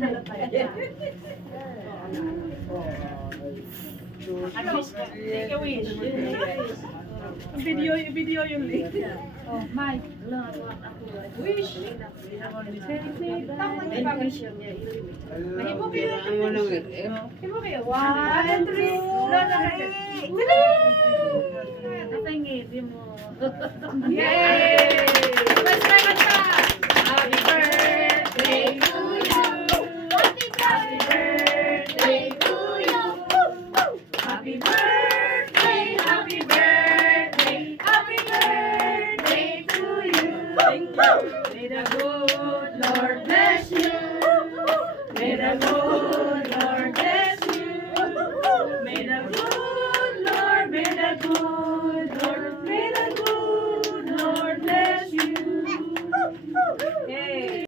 Take a wish. Video yung link. Oh, Mike. Wish. Himo kayo. Himo kayo. 1, 3. Napangit mo. Yay! Let's try